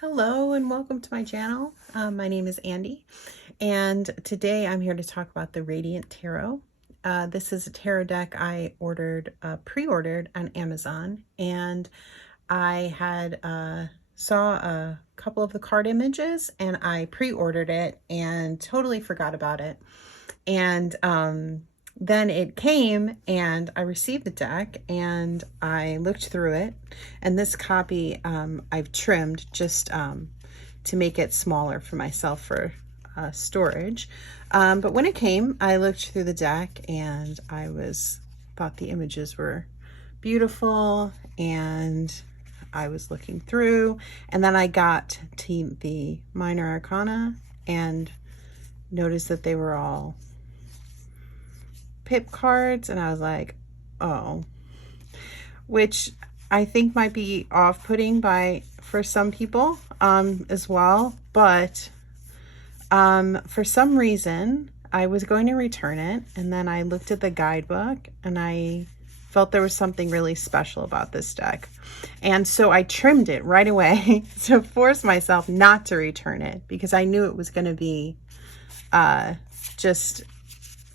Hello and welcome to my channel. My name is Andy, and today I'm here to talk about the Radiant Tarot. This is a tarot deck I pre-ordered on Amazon, and I had saw a couple of the card images, and I pre-ordered it and totally forgot about it. And then it came and I received the deck and I looked through it, and this copy I've trimmed just to make it smaller for myself for storage. But when it came, I looked through the deck and thought the images were beautiful, and I was looking through, and then I got to the minor arcana and noticed that they were all PIP cards, and I was like, oh, which I think might be off-putting for some people as well. But for some reason I was going to return it, and then I looked at the guidebook and I felt there was something really special about this deck, and so I trimmed it right away to force myself not to return it, because I knew it was going to be just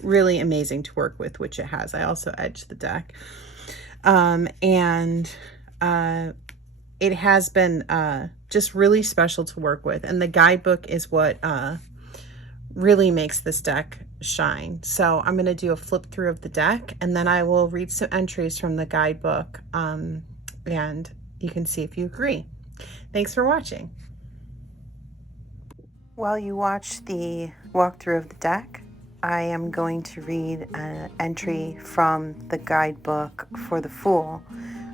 really amazing to work with, which it has. I also edged the deck, and it has been just really special to work with, and the guidebook is what really makes this deck shine. So I'm going to do a flip through of the deck, and then I will read some entries from the guidebook, and you can see if you agree. Thanks for watching. While you watch the walkthrough of the deck, I am going to read an entry from the guidebook for the Fool.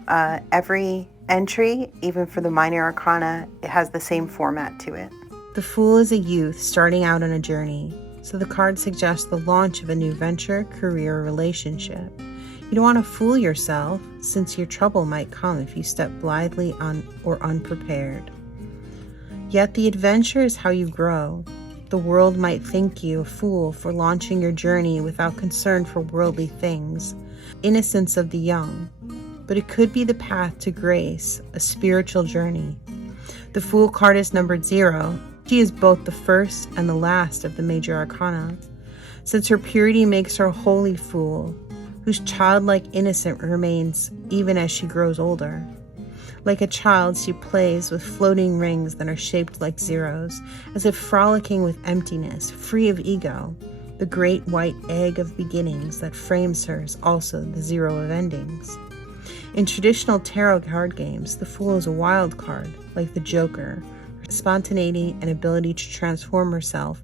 Every entry, even for the minor arcana, it has the same format to it. The Fool is a youth starting out on a journey, so the card suggests the launch of a new venture, career, or relationship. You don't want to fool yourself, since your trouble might come if you step blithely or unprepared. Yet the adventure is how you grow. The world might think you a fool for launching your journey without concern for worldly things, innocence of the young, but it could be the path to grace, a spiritual journey. The Fool card is numbered 0. She is both the first and the last of the major arcana, since her purity makes her a holy fool, whose childlike innocence remains even as she grows older. Like a child, she plays with floating rings that are shaped like zeros, as if frolicking with emptiness, free of ego. The great white egg of beginnings that frames her is also the 0 of endings. In traditional tarot card games, the Fool is a wild card, like the Joker. Her spontaneity and ability to transform herself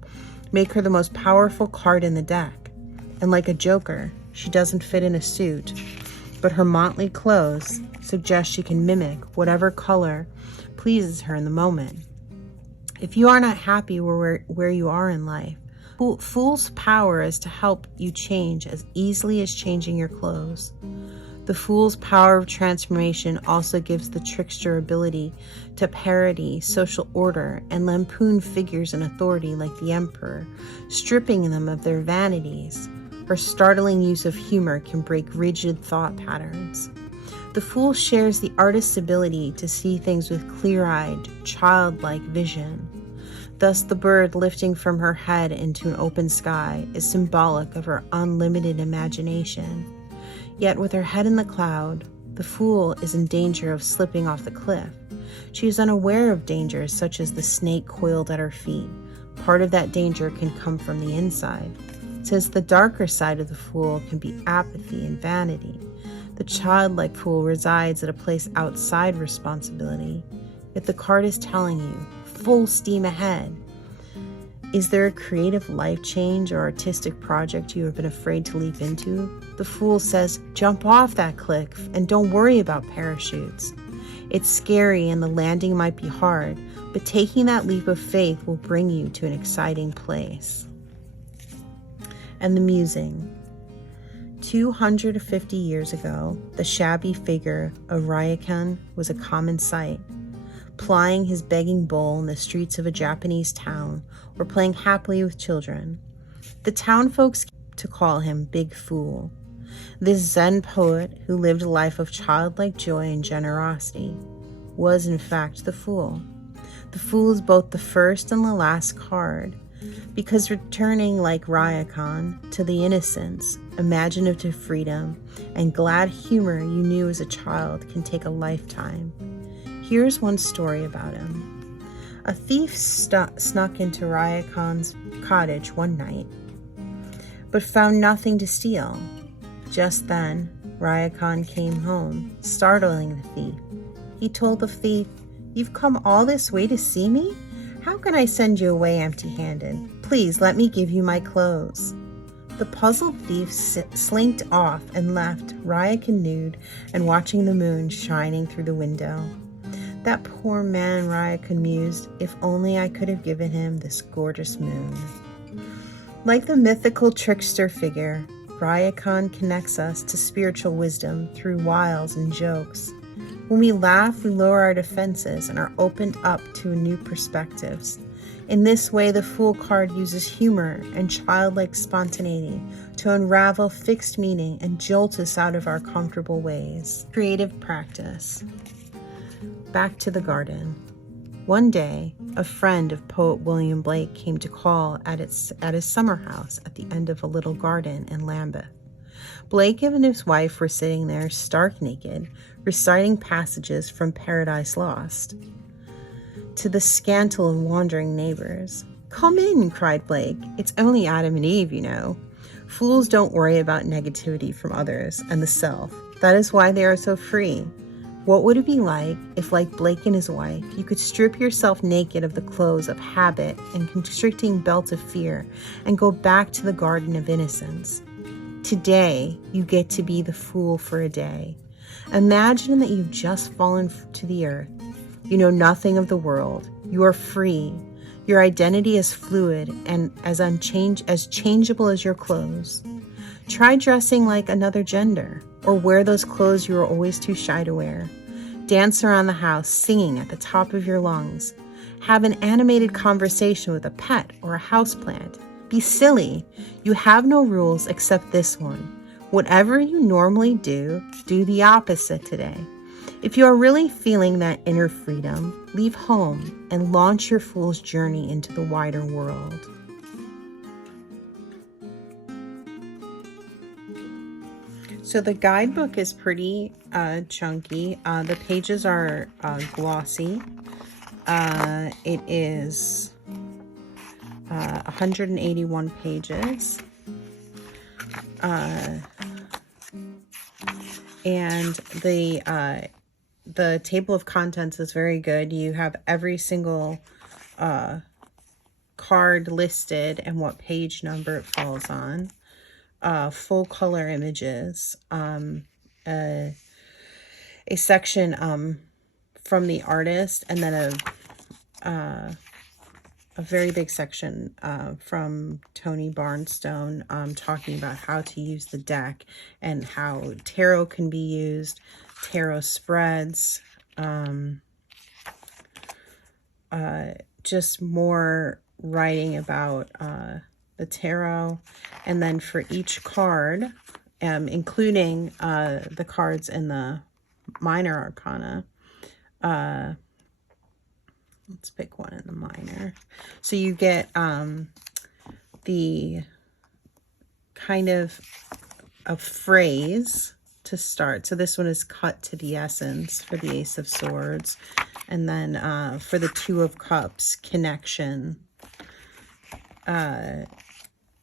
make her the most powerful card in the deck. And like a Joker, she doesn't fit in a suit, but her motley clothes suggest she can mimic whatever color pleases her in the moment. If you are not happy where you are in life, Fool's power is to help you change as easily as changing your clothes. The Fool's power of transformation also gives the trickster ability to parody social order and lampoon figures in authority like the Emperor, stripping them of their vanities. Her startling use of humor can break rigid thought patterns. The Fool shares the artist's ability to see things with clear-eyed, childlike vision. Thus, the bird lifting from her head into an open sky is symbolic of her unlimited imagination. Yet, with her head in the cloud, the Fool is in danger of slipping off the cliff. She is unaware of dangers such as the snake coiled at her feet. Part of that danger can come from the inside, since the darker side of the Fool can be apathy and vanity. The childlike Fool resides at a place outside responsibility, yet the card is telling you, full steam ahead. Is there a creative life change or artistic project you have been afraid to leap into? The Fool says, jump off that cliff and don't worry about parachutes. It's scary and the landing might be hard, but taking that leap of faith will bring you to an exciting place. And the musing. 250 years ago, the shabby figure of Ryakan was a common sight, plying his begging bowl in the streets of a Japanese town or playing happily with children. The town folks came to call him Big Fool. This Zen poet, who lived a life of childlike joy and generosity, was in fact the Fool. The Fool is both the first and the last card, because returning like Ryakan to the innocence, imaginative freedom, and glad humor you knew as a child can take a lifetime. Here's one story about him. A thief snuck into Ryakan's cottage one night, but found nothing to steal. Just then, Ryakan came home, startling the thief. He told the thief, "You've come all this way to see me? How can I send you away empty-handed? Please let me give you my clothes." The puzzled thief slinked off and left Ryakan nude and watching the moon shining through the window. That poor man, Ryakan mused, if only I could have given him this gorgeous moon. Like the mythical trickster figure, Ryakan connects us to spiritual wisdom through wiles and jokes. When we laugh, we lower our defenses and are opened up to new perspectives. In this way, the Fool card uses humor and childlike spontaneity to unravel fixed meaning and jolt us out of our comfortable ways. Creative practice. Back to the garden. One day, a friend of poet William Blake came to call at his summer house at the end of a little garden in Lambeth. Blake and his wife were sitting there stark naked, reciting passages from Paradise Lost to the scandal and wandering neighbors. "Come in," cried Blake. "It's only Adam and Eve, you know. Fools don't worry about negativity from others and the self. That is why they are so free. What would it be like if, like Blake and his wife, you could strip yourself naked of the clothes of habit and constricting belt of fear and go back to the garden of innocence? Today, you get to be the fool for a day. Imagine that you've just fallen to the earth. You know nothing of the world. You are free. Your identity is fluid and as changeable as your clothes. Try dressing like another gender, or wear those clothes you are always too shy to wear. Dance around the house, singing at the top of your lungs. Have an animated conversation with a pet or a houseplant. Be silly. You have no rules except this one. Whatever you normally do, do the opposite today. If you are really feeling that inner freedom, leave home and launch your fool's journey into the wider world." So the guidebook is pretty chunky. The pages are glossy. It is 181 pages. And the table of contents is very good. You have every single card listed and what page number it falls on. Full color images, a section from the artist, and then a very big section from Tony Barnstone talking about how to use the deck and how tarot can be used, tarot spreads, just more writing about the tarot. And then for each card, including the cards in the minor arcana, let's pick one in the minor. So you get the kind of a phrase to start. So this one is cut to the essence for the Ace of Swords. And then for the Two of Cups, connection.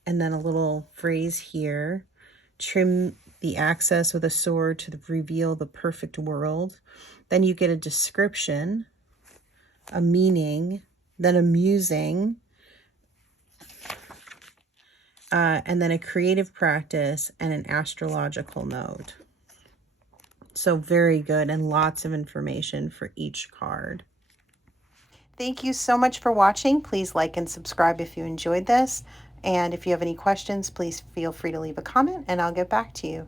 And then a little phrase here, trim the access with a sword to reveal the perfect world. Then you get a description, a meaning, then a musing, and then a creative practice and an astrological note. So very good, and lots of information for each card. Thank you so much for watching. Please like and subscribe if you enjoyed this. And if you have any questions, please feel free to leave a comment and I'll get back to you.